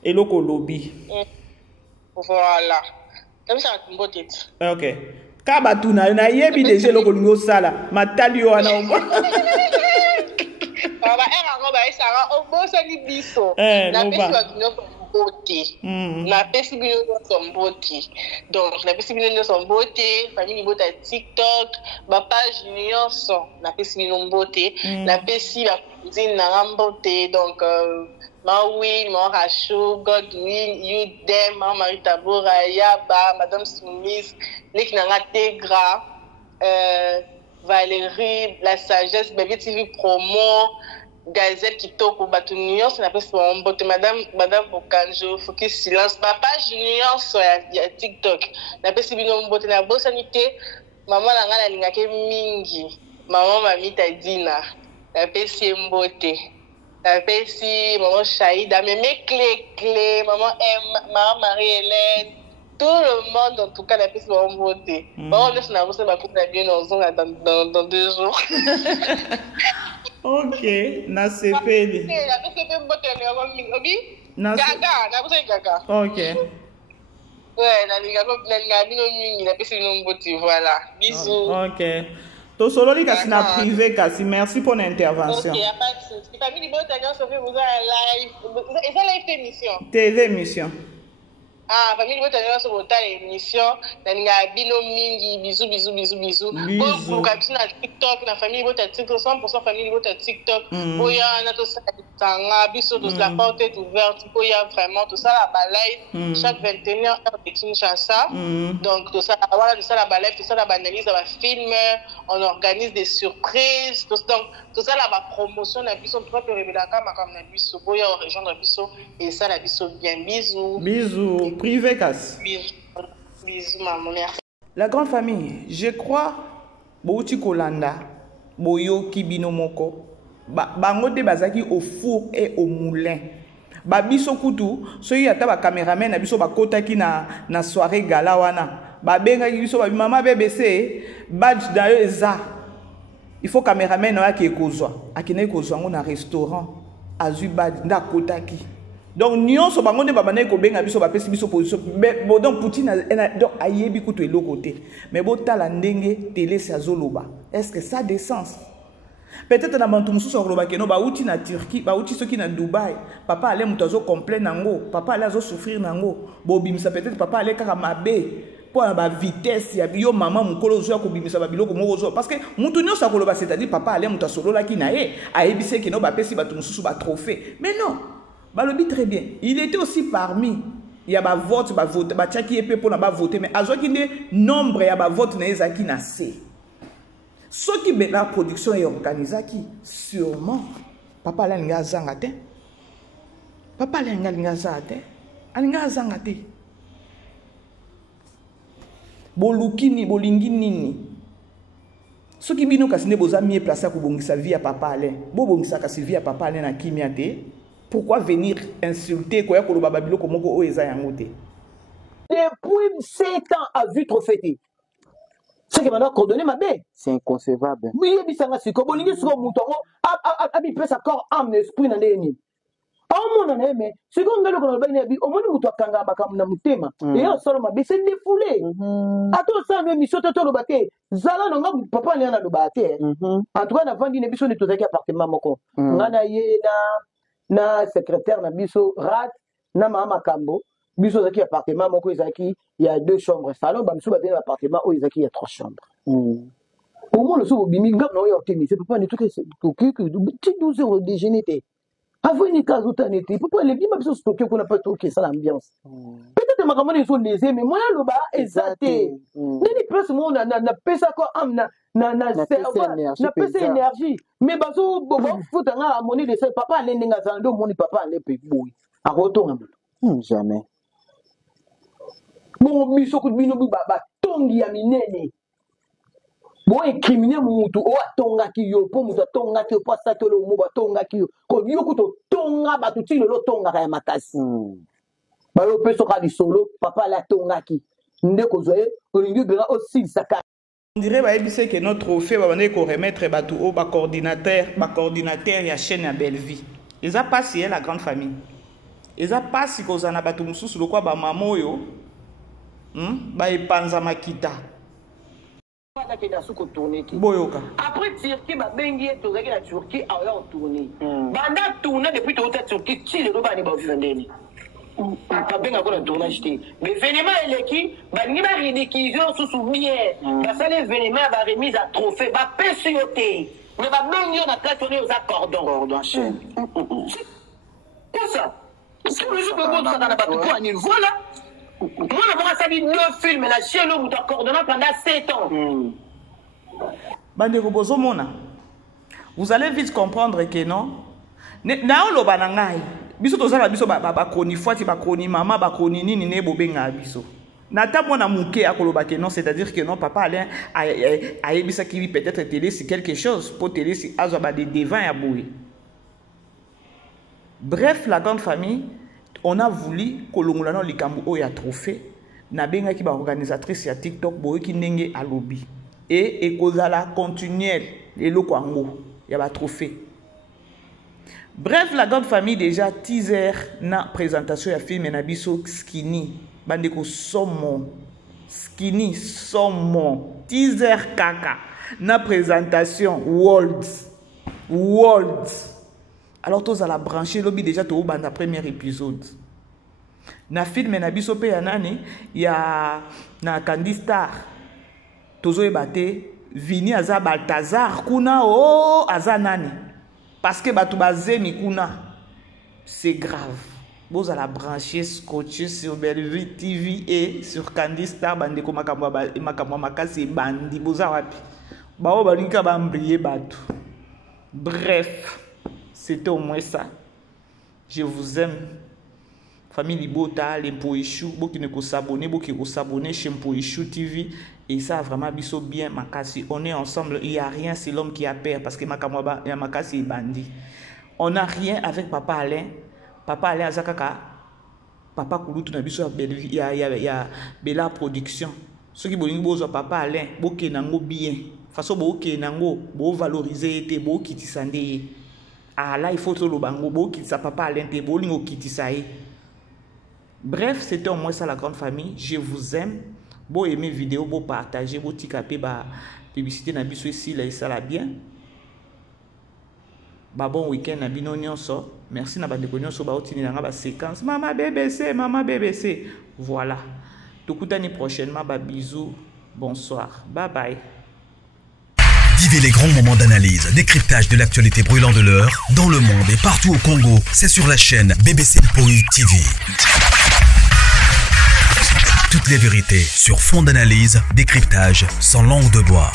et loko lobby voilà comme ça mbo tete OK ka bato na yebi déjà loko lingo sala matali yo ana ombo baba era ngo ba isara obosa ni biso na biso bato na pesi bino son beauté donc na pesi bino son beauté famille bota TikTok ba page nyonso na pesi bino beauté na pesi ba cousine na beauté donc Maui, Morachou, Godwin, You Dem, Marie Tabora, Yaba, Madame Soumise, Nek Nanga Tegra, Valérie, La Sagesse, Baby TV Promo, Gazelle Kitoko, Batunion, c'est la peste pour mon beauté, Madame Bokanjo, Focus Silence, ma page Junior sur TikTok, la peste pour mon beauté, la bonne sanité, maman Nanga la lingake mingi, maman Mamita Dina, la peste beauté. La peste, maman Chaïda, mais mes clés, maman M, maman Marie-Hélène, tout le monde, en tout cas, la peste pour mon beauté. Bon, on laisse la bosse, ma coupe la bien dans 2 jours. OK, na sepeli. La peste pour mon beauté, Gaga, la bosse Gaga. OK. Ouais, la peste pour mon beauté, voilà. Bisous. OK. To sololi kasi na privé kasi merci pour l'intervention. OK, y a pas de souci. Famille Bote a sauvé vous en live. Et ça live émission. TV émission. Ah, famille Bote a sauvé votre émission. Nanga bino mingi bisous. Pour caption na TikTok na famille Bote TikTok 100% famille Bote TikTok. Oya na to ça tanga biso de la porte est ouverte. Oya vraiment tout ça la balai chaque 21h de Kinshasa. Donc tout ça voilà tout ça la balai, tout ça la analyse la film, on organise des surprises. Donc tout ça la promotion na biso propre révéler comme na biso boya rejoindre biso et ça la biso bien bisous. Privé casse. Bisous maman, merci. La grande famille, je crois Bouti Kolanda, Boyo Kibino Moko, bango de bazaki au four et au moulin. Ba biso kutu, so y ata ba cameraman na biso ba kota ki na soirée gala wana. Ba benga ki biso ba mama BBC, badge d'ailleurs eza. Il faut cameraman na ki ekozwa. Akina ekozwa ngo na restaurant, azu badge nda kota ki. Donc nyonso bango de babana ko benga biso ba pesi biso position donc Poutine donc ayebi kutu elo côté mais bo tala ndenge télé sa zoloba est-ce que ça a des sens peut-être na bantu mususu akoloba keno ba uti na Turquie ba uti soki na Dubaï papa ale mutu azo complain nango papa ale azo souffrir nango bo bimisa peut-être papa ale kaka mabe pour la vitesse ya bio maman mukolo zo ko bimisa ba biloko moko zo parce que mutu nyonso akoloba c'est-à-dire papa ale mutu solola ki na ye ayebise keno ba pesi batu mususu ba trophée mais non. Balobi très bien. Il était aussi parmi. Il y a ba vote, ba vote, ba tchaki épée pour na ba voter mais azoki de nombre ya ba vote na ezaki na C. Ce qui la production est organisée qui sûrement papa la nga zanga te. Papa la nga zanga te. Alinga zanga te. Bolukini bolingi nini. Ce qui bino kasine boza mieux placé ko bongisa vie ya papa ale. Bo bongisa kasi vie ya papa ale na kimia te. Pourquoi venir insulter quoi ko baba biloko moko o eza yango te? Depuis 7 ans à vue trop fêté. Ce qui m'a coordonné ma bé. C'est inconcevable. Oui, bisanga siko bolingi siko mutongo abi pesa corps âme esprit na ndeni. Au monde na mais siko ngalo ko ba ni au monde muto akanga bakam na mutema. Et yo solo ma bé c'est défoulé. Ato ça même mission to lo baté. Zala no ngam papa ni na lo baté. En tout cas na vandi ne biso ni to zaki appartement moko. Ngana ye na secrétaire na biso rat na mama kambo biso zaki appartement moko ezaki il y a 2 chambres salon ba biso ba bien appartement o ezaki il y a 3 chambres au moins le so bimi ngam no yo temi c'est pas ni tout que petit 12 euros déjeuner té avant ni kazo tanete pourquoi les bima biso stocké qu'on a pas stocké ça l'ambiance peut-être na makambo na so les mais moi lo ba exacté nini place mo na pesa ko am na pesa énergie mais bazo bo futa nga moni de papa alende nga zando moni papa ale pe boy a rotonga jamais bon biso ko bino bi baba tongi ya minene bo incriminer mutu o atonga ki yo po mutu atonga ki po sato lo mo batonga ki yo ko yo ko to tonga ba tuti lo tonga ka ya makasi ba yo peso ka di solo papa la tonga ki ndeko zoye olingi bera aussi saka. On dirait que notre trophée va remettre au coordinateur la chaîne à Belleville. Ils n'ont pas si la grande famille. Ils n'ont pas si qu'on a battu sur le quoi ba maman yo. Ba epanza makita. Boyoka. Après Turquie ba bengi to zaki la Turquie a yo tourner. Banda tourner depuis to Turquie ti le ba ni ba vendeni. Pas bien encore un tournage. Mais l'événement est qui va n'y avoir rédication sous souvenir. Parce que l'événement va remise à trophée, va pécioter. Mais va même y en a platonné aux accordons. Cordon chaîne. C'est ça. Si le jour de votre ça dans la bateau à niveau là. Moi on a sali 9 films la chaîne où tu accordons pendant 7 ans. Bande Robozo Mona. Vous allez vite comprendre que non. Na lo banangai. Biso tozala biso ba koni fwati ba koni mama ba koni nini ne bobenga biso. Nata mona muke akoloba que non, c'est-à-dire que non papa Alain a ebisa qui peut-être télé c'est quelque chose pour télé si azo ba des devants ya boui. Bref, la grande famille, on a voulu kolongolana likambo o ya trophée na benga ki ba organisatrice ya TikTok boy ki ndenge alobi et ekozala continuel eloko ango ya ba trophée. Bref, la grande famille déjà teaser na présentation ya film na biso skinny bandeko somo skinny somo teaser kaka na présentation world alors tous à la brancher lobby déjà to banda premier épisode na film na biso pe ya nani ya na Candy Star tozo ebate Vini aza Balthazar kuna aza nani. Parce que Batoubaze kuna, c'est grave. Vous allez brancher, scotcher sur Belleville TV et sur Candy Star, bandeko makamwa makasi bandi, boza wapi. Bao balinka bambriye batu. Bref, c'était au moins ça. Je vous aime. Famille Libota, les Poichou, beaucoup ne s'abonner, beaucoup ne s'abonner chez Poichou TV. Et ça, vraiment, biso bien, Makasi. On est ensemble, il n'y a rien, c'est l'homme qui a peur. Parce que Makasi est bandit. On n'a rien avec Papa Alain. Papa Alain Azakaka. Papa Kouloutou na biso il y a Bella Production. Ceux qui ont Papa Alain, beaucoup n'ango bien. Façon beaucoup n'ango, beaucoup valoriser, te beaucoup qui t'isande. Ah là, il faut tout le bango, beaucoup qui sa Papa Alain, te beaucoup qui t'isande. Bref, c'était au moins ça la grande famille. Je vous aime. Bon aimer vidéo, bon partager, bon tikapé, bah publicité na biso ici là ça la bien. Bah bon week-end na bino nyonso. Merci na bandeko nyonso ba otini na ba séquence. Maman BBC. Voilà. Tokutani prochainement, bah bisous. Bonsoir. Bye bye. Vivez les grands moments d'analyse, décryptage de l'actualité brûlante de l'heure, dans le monde et partout au Congo. C'est sur la chaîne BBC Mpoi TV. Toutes les vérités sur fond d'analyse, décryptage sans langue de bois.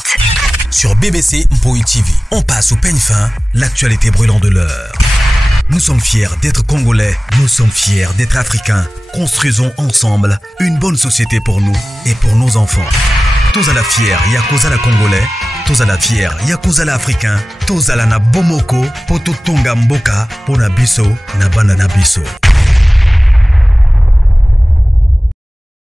Sur BBC Mpoi TV, on passe au peigne fin l'actualité brûlante de l'heure. Nous sommes fiers d'être Congolais, nous sommes fiers d'être Africains. Construisons ensemble une bonne société pour nous et pour nos enfants. Tous à la fière, Yakozala Congolais. Tous à la fière, Yakozala Africain. Tous à la na bomoko, poto tonga mboka, pona biso, na banda na biso.